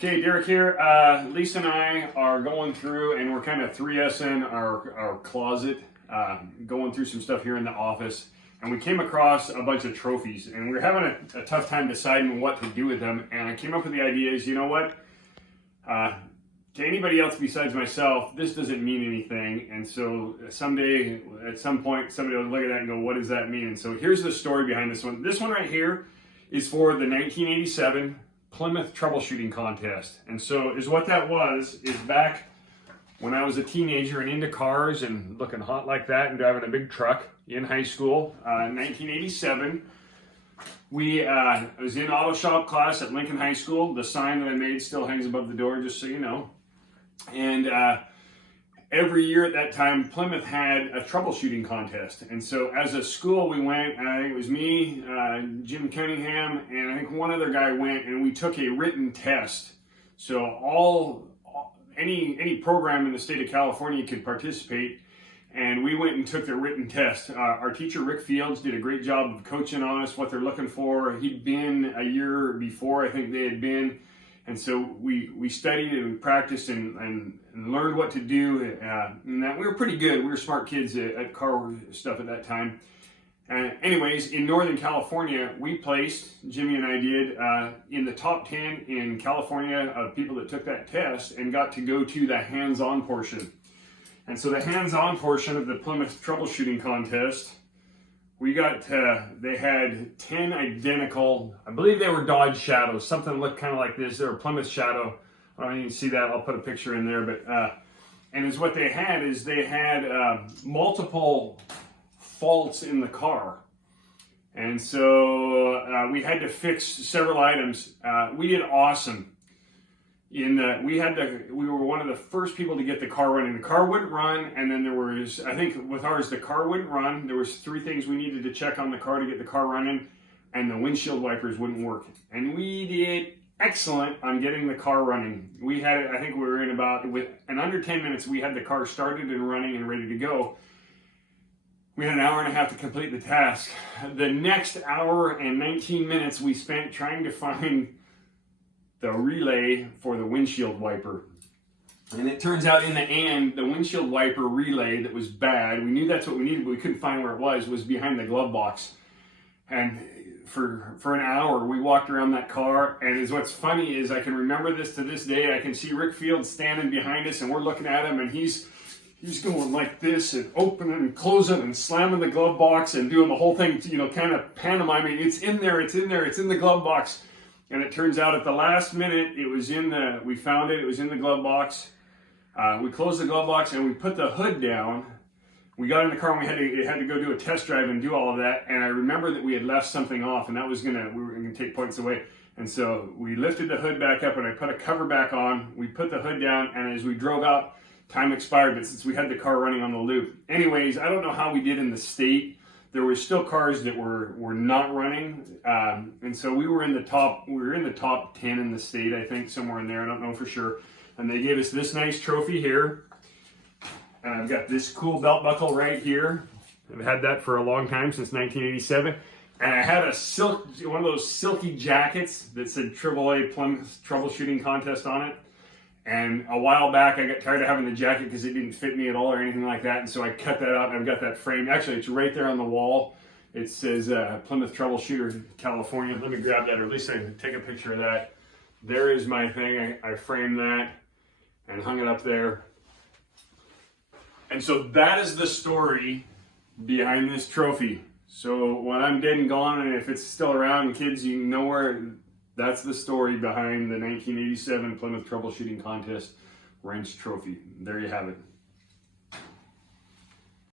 Okay, Derek here. Lisa and I are going through, and we're kind of 3S'ing our closet, going through some stuff here in the office, and we came across a bunch of trophies, and we were having a tough time deciding what to do with them, and I came up with the idea is, you know what, to anybody else besides myself, this doesn't mean anything, and so someday, at some point, somebody will look at that and go, what does that mean? And so here's the story behind this one. This one right here is for the 1987 Plymouth Troubleshooting Contest. And so is what that was is back when I was a teenager and into cars and looking hot like that and driving a big truck in high school, 1987. I was in auto shop class at Lincoln High School. The sign that I made still hangs above the door, just so you know. And every year at that time, Plymouth had a troubleshooting contest. And so as a school, we went, I think it was me, Jim Cunningham, and I think one other guy went, and we took a written test. So any program in the state of California could participate, and we went and took the written test. Our teacher, Rick Fields, did a great job of coaching on us, what they're looking for. He'd been a year before, I think they had been. And so we studied and we practiced and learned what to do. And that we were pretty good. We were smart kids at car stuff at that time. Anyways, in Northern California, we placed, Jimmy and I did, in the top 10 in California of people that took that test and got to go to the hands-on portion. And so the hands-on portion of the Plymouth Troubleshooting Contest, we got, they had 10 identical, I believe they were Dodge Shadows, something that looked kind of like this. They were Plymouth Shadow. I don't even see that. I'll put a picture in there. But and is what they had is they had multiple faults in the car. And so we had to fix several items. We did awesome. We were one of the first people to get the car running. The car wouldn't run, and then there was, I think with ours, the car wouldn't run. There was 3 things we needed to check on the car to get the car running, and the windshield wipers wouldn't work. And we did excellent on getting the car running. We had it, I think we were in in under 10 minutes, we had the car started and running and ready to go. We had an hour and a half to complete the task. The next hour and 19 minutes we spent trying to find the relay for the windshield wiper. And it turns out in the end, the windshield wiper relay that was bad, we knew that's what we needed, but we couldn't find where it was behind the glove box. And for an hour, we walked around that car, and what's funny is I can remember this to this day. I can see Rick Fields standing behind us, and we're looking at him, and he's going like this, and opening and closing and slamming the glove box and doing the whole thing, kind of pantomiming. It's in there, it's in the glove box. And it turns out at the last minute, we found it was in the glove box. We closed the glove box and we put the hood down. We got in the car and we had to go do a test drive and do all of that. And I remember that we had left something off, and we were gonna take points away. And so we lifted the hood back up and I put a cover back on. We put the hood down, and as we drove out, time expired, but since we had the car running on the loop. Anyways, I don't know how we did in the state. There were still cars that were not running, and so we were in the top 10 in the state, I think, somewhere in there. I don't know for sure. And they gave us this nice trophy here, and I've got this cool belt buckle right here. I've had that for a long time, since 1987. And I had one of those silky jackets that said AAA Plymouth Troubleshooting Contest on it. And a while back, I got tired of having the jacket because it didn't fit me at all or anything like that. And so I cut that out, and I've got that framed. Actually, it's right there on the wall. It says Plymouth Troubleshooter, California. Let me grab that, or at least I can take a picture of that. There is my thing. I framed that and hung it up there. And so that is the story behind this trophy. So when I'm dead and gone, and if it's still around, kids, you know where. That's the story behind the 1987 Plymouth Troubleshooting Contest wrench trophy. There you have it.